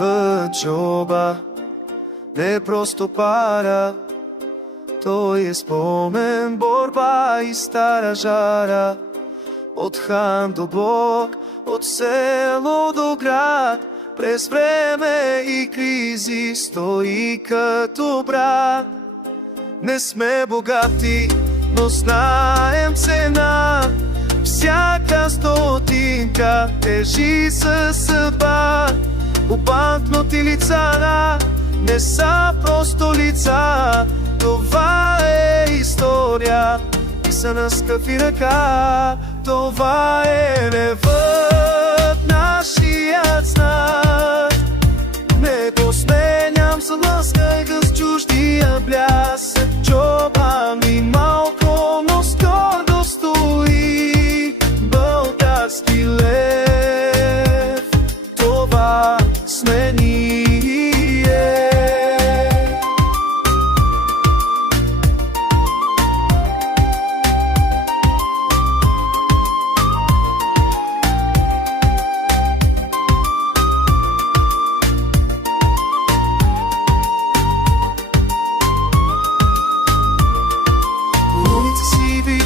в джоба, не просто пара. Той е спомен, борба и стара жара. От хан до бог, от село до град, през време и кризи стои като брат. Не сме богати, но знаем цена. Всяка стотинка тежи със съдба. У банкноти лица не са просто лица. Това е история, писана с кръв и ръка. Това е левът, нашият знак. Не го сменям за лъскайка с чуждия блясък. Джоба ми малко, но с гордо стои български лев. Това сме ние.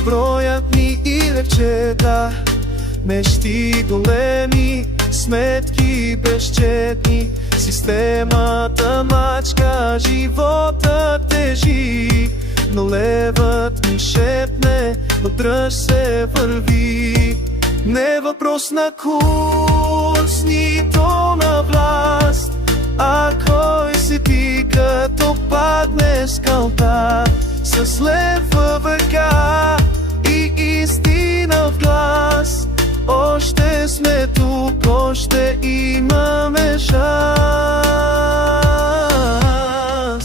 Броят ни и левчета, мечти големи, сметки безчетни. Системата мачка, живота тежи, но левът ми шепне, дръж се, върви. Не е въпрос на курс, нито на власт, а кой си ти като паднеш калта. С лев в ръка и истина в глас, още сме тук, още имаме шанс.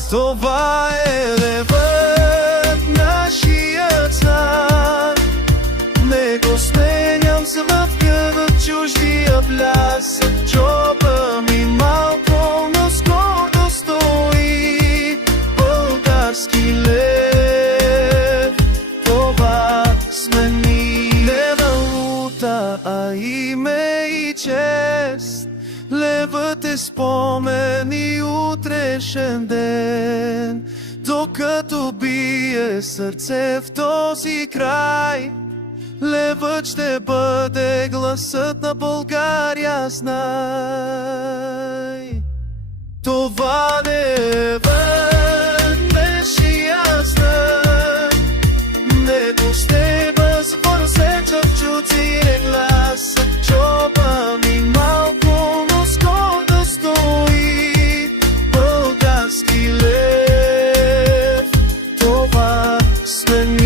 Това е левът, нашият знак. Не го сменям за мъвка в чуждия блясък. Джоба ми малко, но с гордо стои български лев. А име и чест, левът е спомен и утрешен ден. Докато бие сърце в този край, левът ще бъде гласът на България, знай. Това не е вън, беше ясна. Не го снима с поръсеча в чутия глас. Джоба ми малко, но с гордо стои български лев. Това сме ние.